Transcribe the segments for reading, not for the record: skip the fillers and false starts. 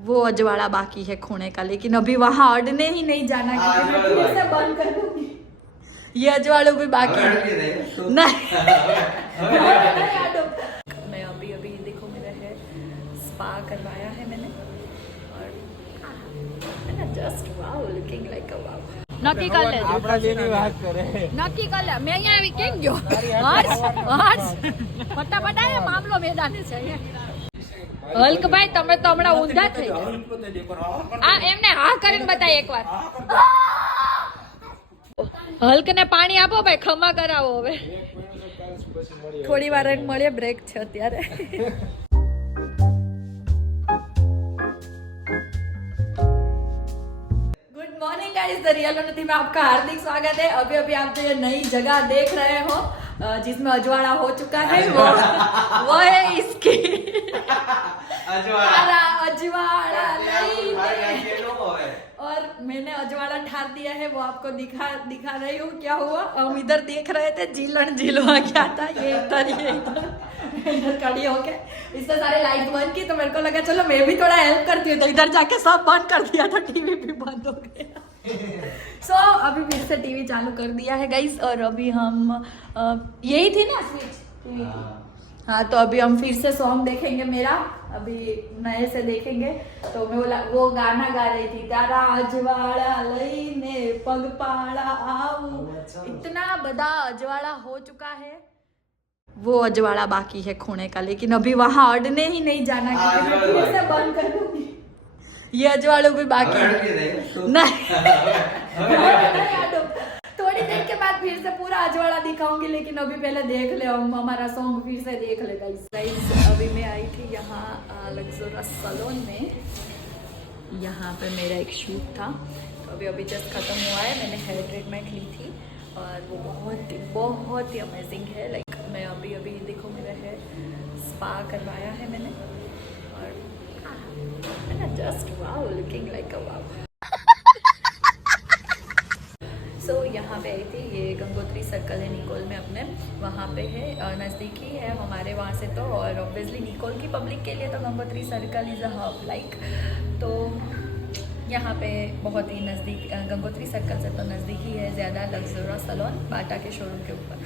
वो अजवाड़ा बाकी है खोने का, लेकिन अभी वहां अड़ने ही नहीं जाना क्योंकि मैं फिर से बंद कर दूंगी। ये अजवाड़ों भी बाकी है। नहीं मैं अभी अभी देखो मेरा है स्पा करवाया है मैंने और just wow looking like a wow. नक्की कर ले આપડા જેની વાત કરે નક્કી કર લે મેં અહીંયા આવી કેમ ગયો હર્ષ હર્ષ ફટાફટ આ મામલો મેદાને છે હલ્ક ભાઈ તમે તો હમણાં ઊંધા થઈ ગયા આ એમને હા કરીને બતાય એકવાર હલ્ક ને પાણી આપો ભાઈ ખમા કરાવો હવે થોડી વાર મળે બ્રેક છે અત્યારે मॉर्निंग गाइस द रियल उन्नति में आपका हार्दिक स्वागत है। अभी अभी आप जो ये नई जगह देख रहे हो जिसमें अजवाड़ा हो चुका है वो है इसकी अजवाड़ा और मैंने अजवाड़ा ठार दिया है वो आपको दिखा रही हूँ। क्या हुआ हम इधर देख रहे थे झीलन झीलवा क्या था ये इधर खड़ी होके इससे सारे लाइट बंद की तो मेरे को लगा चलो मैं भी थोड़ा हेल्प करती हूँ तो इधर जाके सब बंद कर दिया तो टीवी भी बंद हो गया। सो अभी फिर से टीवी चालू कर दिया है गाइस और अभी हम यही थी ना स्विच टीवी की। हाँ तो अभी हम फिर से सॉन्ग देखेंगे मेरा अभी नए से देखेंगे तो मैं वो गाना गा रही थी तारा अजवाड़ा लईने पगपाड़ा आऊं। इतना बड़ा अजवाड़ा हो चुका है वो अजवाड़ा बाकी है खोने का, लेकिन अभी वहां अड़ने ही नहीं जाना क्योंकि मैं फिर से बंद कर दूंगी। ये अजवाड़ों भी बाकी है नहीं थोड़ी देर के बाद फिर से पूरा अजवाड़ा दिखाऊंगी, लेकिन अभी पहले देख ले हम हमारा सॉन्ग फिर से देख ले गाइस। अभी मैं आई थी यहाँ लग्जरियस सैलून में, यहाँ पे मेरा एक शूट था तो अभी जस्ट खत्म हुआ है। मैंने हेयर ट्रीटमेंट ली थी और वो बहुत ही अमेजिंग है। लाइक मैं अभी देखो मेरा है स्पा करवाया है मैंने और just wow looking like a wow. So यहाँ पे आई थी ये गंगोत्री सर्कल है निकोल में अपने वहाँ पे है नज़दीकी है हमारे वहाँ से तो और ऑब्वियसली निकोल की पब्लिक के लिए तो Gangotri circle is a hub like तो यहाँ पे बहुत ही नज़दीक गंगोत्री सर्कल से तो नज़दीक ही है ज़्यादा लग्जरियस सैलून बाटा के शोरूम के ऊपर।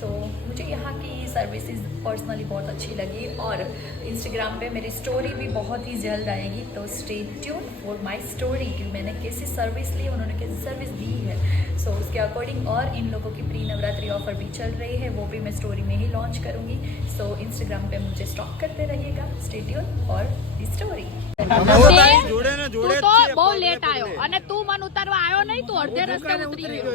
सो मुझे यहाँ की सर्विसेज पर्सनली बहुत अच्छी लगी और इंस्टाग्राम पे मेरी स्टोरी भी बहुत ही जल्द आएगी तो stay tune for my story कि मैंने कैसी सर्विस ली उन्होंने कैसी सर्विस दी है। सो उसके अकॉर्डिंग और इन लोगों की प्री नवरात्रि ऑफर भी चल रही है वो भी मैं स्टोरी में ही लॉन्च करूँगी। सो इंस्टाग्राम पे मुझे स्टॉक करते रहिएगा stay tune for the story. તું તો બહુ લેટ આયો અને તું મન ઉતારવા આયો નહીં તું અડધે રસ્તે ઉતરી ગયો।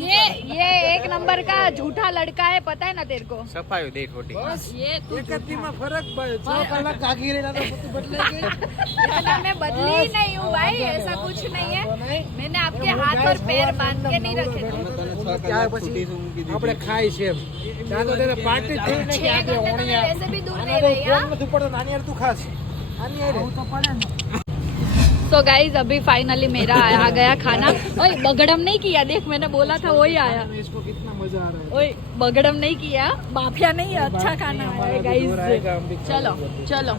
ये एक नंबर का झूठा लड़का है पता है ना तेरे को। સફાઈ દે ખોટી बस ये तू એકત્રીમાં ફરક 6 કલાક જાગી રહેલા તો બધું બદલાઈ ગયું। इतना मैं बदली ही नहीं हूँ भाई ऐसा कुछ नहीं है मैंने आपके हाथ और पैर बांध के नहीं रखे थे। ત્યાર પછી આપણે ખાઈ છે ત્યાં તો તેને પાર્ટી થઈ ને કે આજે ઓણિયા ऐसे भी दूर नहीं रही हाँ। નથી પડતો નાની યાર તું ખાસ આની યાર તો પડે ને। तो गाइज अभी फाइनली मेरा आ गया खाना। ओए बगड़म नहीं किया देख मैंने बोला था वही आया। इसको कितना मजा आ रहा है। ओए बगड़म नहीं किया माफिया नहीं है अच्छा खाना है गाइज। चलो चलो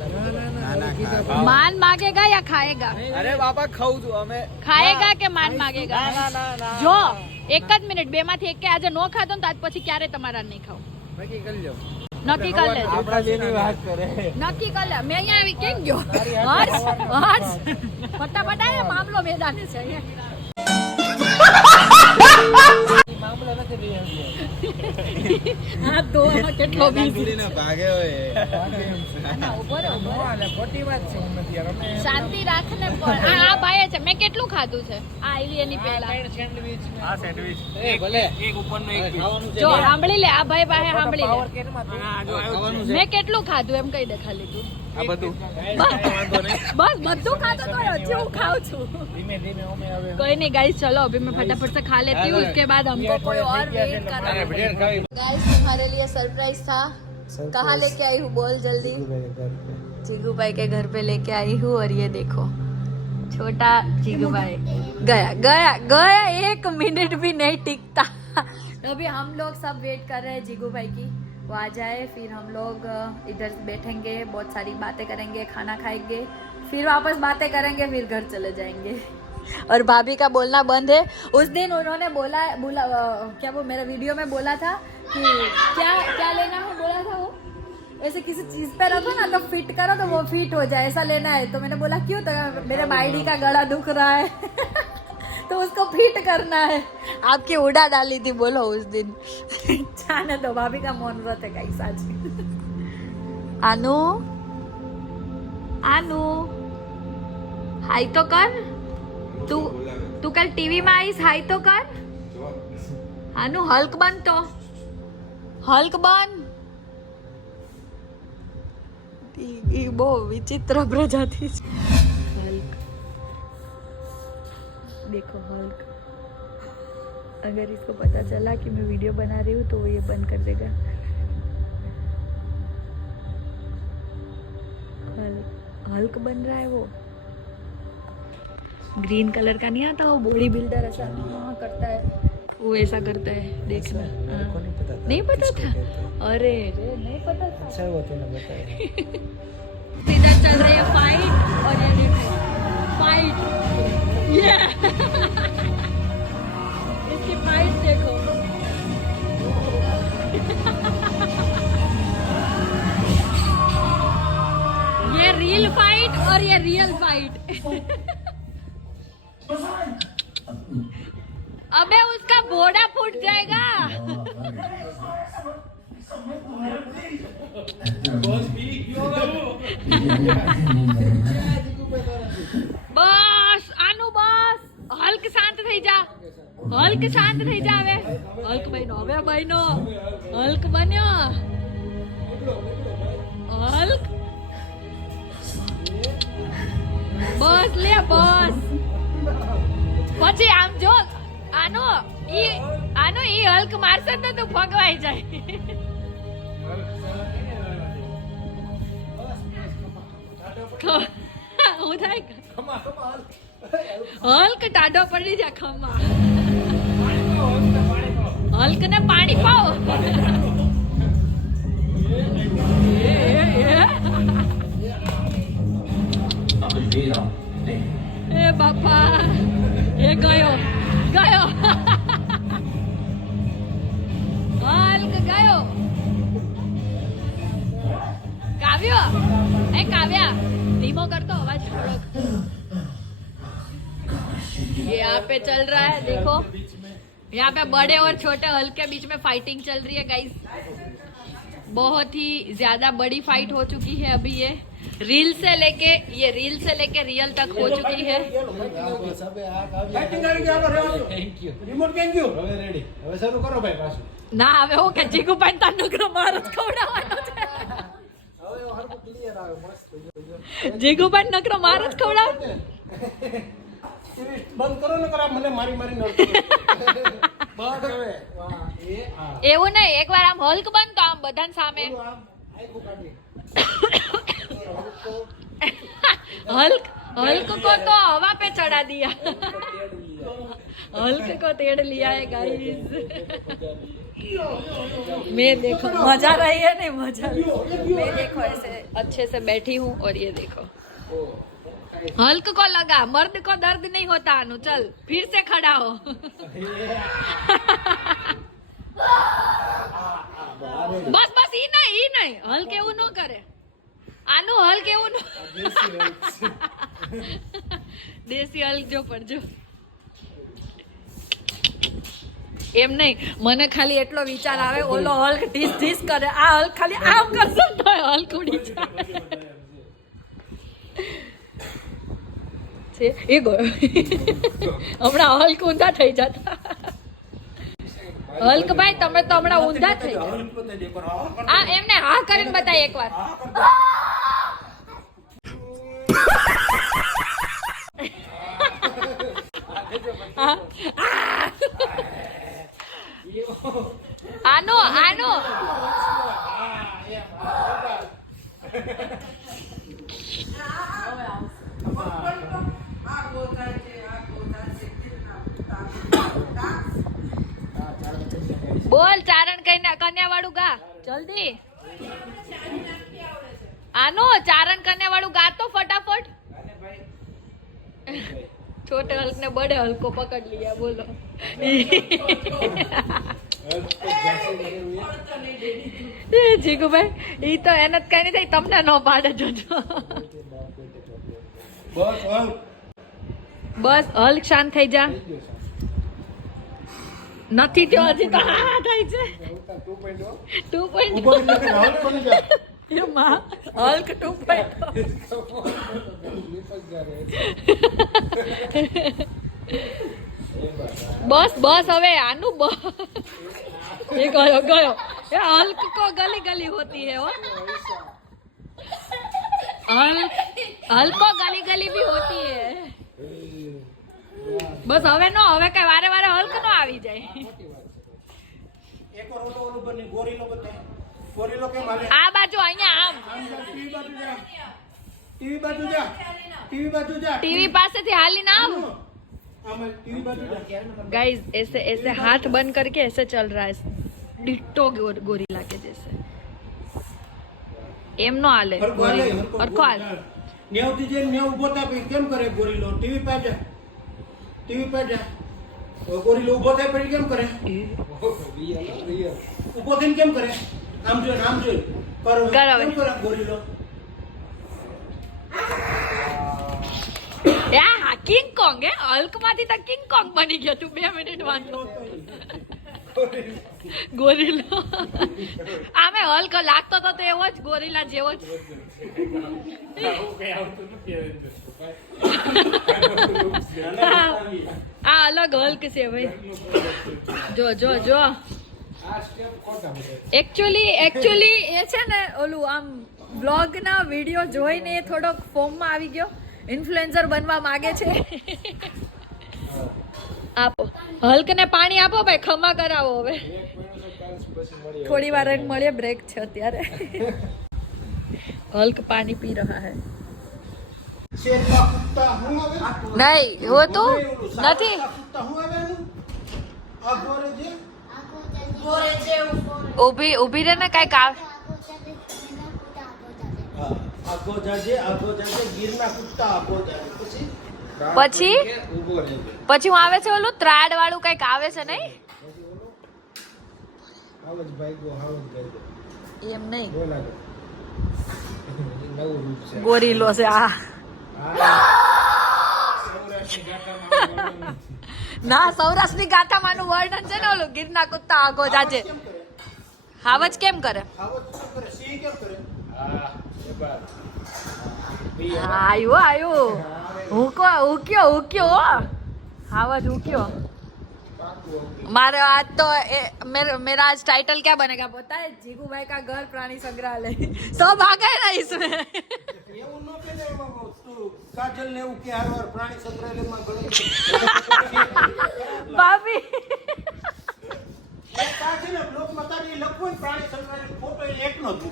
मान मांगेगा या खाएगा। अरे बाबा खाऊ છું અમે ખાएगा કે માન માગेगा ના જો એક જ મિનિટ બે માંથી એક કે આજે નો ખાધો ને તો આજ પછી ક્યારે તમારા નહીં ખાવ નક્કી કરી લો નક્કી કરી લેજો। આપડા જેની વાત કરે નક્કી કરી લે મેં અહીંયા આવી કેમ ગયો હર્ષ હર્ષ ફટાફટ આ મામલો મેદાને છે મામલો નથી રહી હાથ ધોવામાં કેટલો બીજી ભાગે હોય ના ઉભો રહો ઉભો રહો। એટલે ખોટી વાત છે ઉન્નતિ યાર અમે શાંતિ રાખને પણ આ ભાઈએ છે મેં કેટલું ખાધું છે આ આવી એની પહેલા સેન્ડવિચ આ સેન્ડવિચ એ ભલે એક ઉપરનો એક ખાવાનું છે જો સાંભળી લે આ ભાઈ પાસે સાંભળી લે પાવર કેરમાં તું આ જો ખાવાનું છે મેં કેટલું ખાધું એમ કહી દે ખાલી તું આ બધું વાંધો નહીં બસ બધું ખાધું તો હજી હું ખાઉં છું। ધીમે ધીમે અમે હવે कोई नहीं गाइस चलो अभी मैं फटाफट से खा लेती हूँ उसके बाद हमको कोई और वेट कर रहा है। गाइस तुम्हारे लिए सरप्राइज था कहाँ लेके आई हूँ बोल जल्दी। जीगू भाई के घर पे लेके आई हूँ और ये देखो छोटा जीगू भाई गया गया गया 1 मिनट भी नहीं टिकता। अभी हम लोग सब वेट कर रहे हैं जीगू भाई की वो आ जाए फिर हम लोग इधर बैठेंगे, बहुत सारी बातें करेंगे, खाना खाएंगे, फिर वापस बातें करेंगे, फिर घर चले जाएंगे। और भाभी का बोलना बंद है। उस दिन उन्होंने बोला क्या वो मेरे वीडियो में बोला था कि क्या लेना है, बोला था वो ऐसे किसी चीज पे रखो ना तो फिट करो तो वो फिट हो जाए, ऐसा लेना है। तो मैंने बोला क्यों? तो मेरे बाइडी का गला दुख रहा है तो उसको फिट करना है। आपकी उड़ा डाली थी बोलो उस दिन। जाने दो, भाभी का मौन व्रत है गाइस आज। आनू आनू हाय तो कर, तू कल टीवी में आईस, हाय तो कर। आनू हल्क बन, तो हल्क बन। ये बो विचित्र प्रजाति हल्क, देखो हल्क। अगर इसको पता चला कि मैं वीडियो बना रही हूँ तो वो ये बंद कर देगा। हल्क बन रहा है वो। ग्रीन कलर का नहीं आता वो बॉडी बिल्डर ऐसा करता है, वो ऐसा करता है, देखना। नहीं पता था? अरे नहीं पता था। अच्छा वो तो ना बताया। इधर चल रही है फाइट और ये फाइट, ये इसकी फाइट देखो। ये रियल फाइट और ये रियल फाइट। अबे उसका बोड़ा फूट जाएगा। बस आनु बस, हल्क शांत થઈ જા, हल्क शांत થઈ જા હવે। हल्क બન્યો, હવે બન્યો, हल्क બન્યો, हल्क। બસ લે બસ, પછી આમ જો આનો ઈ હલ્ક મારશે તો તું ભગવાઈ જાય। હું થાય હલ્ક ટાઢો પડી જાય ખમ્મા। હલ્ક ને પાણી પાઓ। એ બાપા, એ ગયો ગયો, હલ્ક ગયો। કાવ્યો, એ કાવ્યા धीमो कर दो आवाज थोड़ा। ये यहाँ पे चल रहा है, देखो यहाँ पे बड़े और छोटे हल्क के बीच में फाइटिंग चल रही है गाइस। बहुत ही ज्यादा बड़ी फाइट हो चुकी है अभी। ये रील से लेके रियल तक हो चुकी है। ना હવે હું કે જીગુ પાન તાનો ગ્રો મારત ખવડાવવાનો છે। જીગુ પાન નકરો મારત ખવડાવ। બંધ કરો ને કરા મને મારી મારી નડતો બસ હવે એવું નહીં, એકવાર આમ હલ્ક બન તો આમ બધાન સામે हल्क को तो हवा पे चढ़ा दिया। हल्क को तेड़ लिया है गाइस। मैं देखो मजा रही है, नहीं मजा। मैं देखो ऐसे अच्छे से बैठी हूँ और ये देखो हल्क को लगा, मर्द को दर्द नहीं होता। अनु चल फिर से खड़ा हो। बस बस ई नहीं हल्क એવું ન કરે। આનું હલ્ક એવું ન, દેશી હલ્ક જો પડજો। એમ નહીં, મને ખાલી એટલો વિચાર આવે, ઓલો હલ્ક ઢીસ ઢીસ કરે, આ હલ્ક ખાલી આમ કરશે તો હલ્ક ઉડી જાય છે। એ ગયો હમણાં હલ્ક ઊંધા થઈ જતા। હલ્ક ભાઈ તમે તો હમણાં ઊંધા થઈ ગયા। આ એમને હા કરીને બતાય એકવાર। આનો આનો બોલ ચારણ કન્યા વાળું ગા। જલ્દી આનો ચારણ કરने वालू गातो फटाफट छोटे हल्क ने बड़े हल्क को पकड़ लिया बोलो जीगू भाई ई तो एनत कहीं नहीं थी तमने नो पाड़े जोजो बस हल्क शांत થઈ જા નથી થયો હજી તો હા થાય છે 2.0 ये मां हल्क 2.0 बस बस હવે આનું ये गयो गयो ये हल्क को गली गली होती है वो हल्क को गली गली भी होती है बस હવે નો હવે કઈ વારે વારે હલ્ક નો આવી જાય એક ઓર ઓલો બને ગોરીલો કેમ આવે આ બાજુ અહીંયા આમ ટીવી બાજુ જા टीवी पासेથી हाली ना आव आम टीवी बाजू जा गाइस ऐसे ऐसे हाथ बंद करके ऐसे चल रहा है डिट्टो गोरिल्ला के जैसे एम नो आले गोरिल्ला और को आले નેવથી જે નેવ ઉભો થાય પછી કેમ કરે ગોરીલો ટીવી પર જા ઓ ગોરીલો ઉભો થાય પછી કેમ કરે ઉભો થઈને કેમ કરે આમ જો પર કેમ કરે ગોરીલો યા કિંગ કોંગ હે હલ્ક માંથી તો કિંગ કોંગ બની ગયો તું 2 મિનિટ વાંચો ગોરિલ્લા આમે હલ્ક લાગતો તો એવો જ ગોરિલ્લા જેવો જ આ અલગ હલ્ક છે ભાઈ જો એકચ્યુઅલી એ છે ને ઓલું આમ વ્લોગ ના વિડિયો જોઈને એ થોડોક ફોર્મ માં આવી ગયો ઇન્ફ્લુએન્સર બનવા માંગે છે આપો હલ્ક ને પાણી આપો ભાઈ ખમા કરાવો હવે થોડી વાર મળીએ બ્રેક છે અત્યારે હલ્ક પાણી પી रहा है नहीं वो तो નથી ઊભી રે ને કઈક આવે પછી હું આવે છે ઓલું ત્રાડ વાળું કઈક આવે છે નહીં એમ નહીં ગોરીલો છે આ ના સૌરાષ્ટ્રની ગાથામાંનું વર્ણન છે ને ઓલું ગીરના કુત્તા આગો જાજે હાવજ કેમ કરે આયો હુક્યો हावज हुक्यो मारे आज तो मेरा आज टाइटल क्या बनेगा पता है जीगू भाई का घर प्राणी संग्रहालय सब आ गए ना इसमें काजल ने के हर बार प्राणी संग्रहालय में गणे भाभी काजल लोक मतानी લખવું प्राणी संग्रहालय फोटो એકનો જ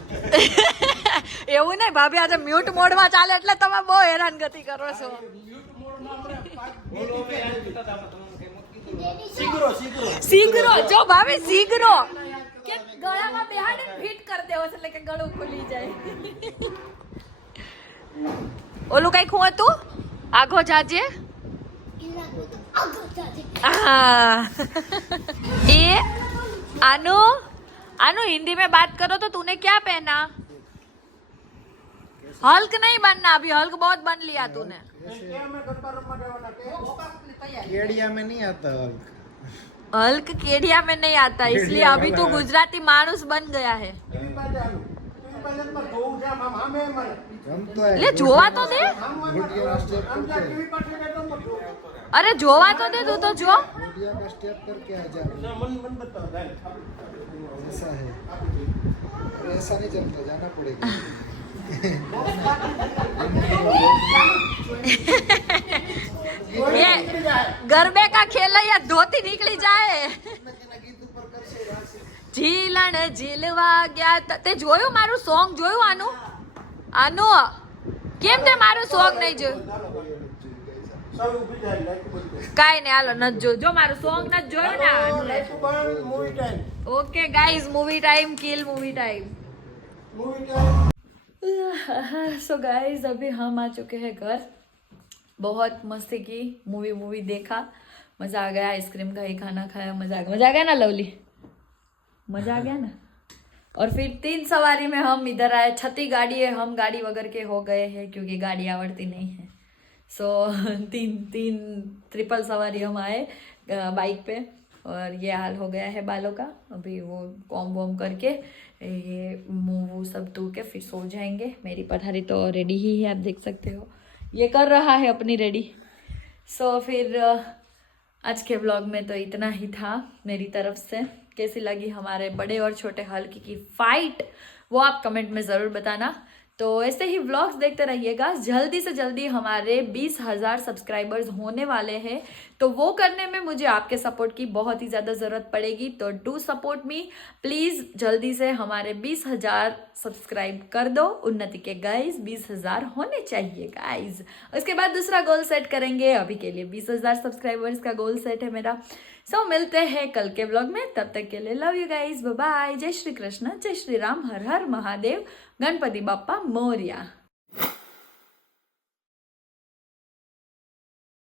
એવું નહીં ભાભી આજે મ્યુટ મોડ માં ચાલે એટલે તમે બહુ હેરાનગતિ કરો છો મ્યુટ મોડ માં शीघ्र जो भाभी शीघ्र के गला में बेहाड़े फिट कर दे એટલે કે ગળું ખુલી જાય ઓલું કઈ ખું હતું આગો જાજે ये अनु हिंदी में बात करो तो तूने क्या पहना हल्क नहीं बनना अभी हल्क बहुत बन लिया तूने केडिया में नहीं आता हल्क केडिया में नहीं आता इसलिए अभी तू गुजराती मानुस बन गया है ले जोवा तो दे अरे जोवा तो दे तू तो जो ऐसा नहीं चलता जाना पड़ेगा ये गरबे का खेल है या धोती निकली जाए झीलण झीलवा गया ते જોયું મારું સોંગ જોયું આનું કેમ તે મારું સોંગ નહીં જોયું કાઈ ને હાલો નથી જો જો મારું સોંગ નથી જોયું ને ओके गाइस मूवी टाइम किल मूवी टाइम सो गाइस अभी हम आ चुके हैं घर बहुत मस्ती की मूवी देखा मज़ा आ गया आइसक्रीम खाई खाना खाया मज़ा आ गया ना लवली मज़ा आ गया ना और फिर 3 सवारी में हम इधर आए 36 गाड़ी है हम गाड़ी वगैरह के हो गए हैं क्योंकि गाड़ी आवड़ती नहीं है सो 3 ट्रिपल सवारी हम आए बाइक पे और ये हाल हो गया है बालों का अभी वो कॉम वॉम करके ये मुँह सब धो के फिर सो जाएंगे मेरी पठारी तो रेडी ही है आप देख सकते हो ये कर रहा है अपनी रेडी सो फिर आज के व्लॉग में तो इतना ही था मेरी तरफ से कैसी लगी हमारे बड़े और छोटे हल्की की फाइट वो आप कमेंट में ज़रूर बताना तो ऐसे ही व्लॉग्स देखते रहिएगा जल्दी से जल्दी हमारे 20,000 सब्सक्राइबर्स होने वाले हैं तो वो करने में मुझे आपके सपोर्ट की बहुत ही ज़्यादा ज़रूरत पड़ेगी तो डू सपोर्ट मी प्लीज़ जल्दी से हमारे 20,000 सब्सक्राइब कर दो उन्नति के गाइज 20,000 होने चाहिए गाइज उसके बाद दूसरा गोल सेट करेंगे अभी के लिए 20,000 सब्सक्राइबर्स का गोल सेट है मेरा सो मिलते हैं कल के व्लॉग में तब तक के लिए love you guys bye bye जय श्री कृष्ण जय श्री राम हर हर महादेव गणपति बप्पा मोरया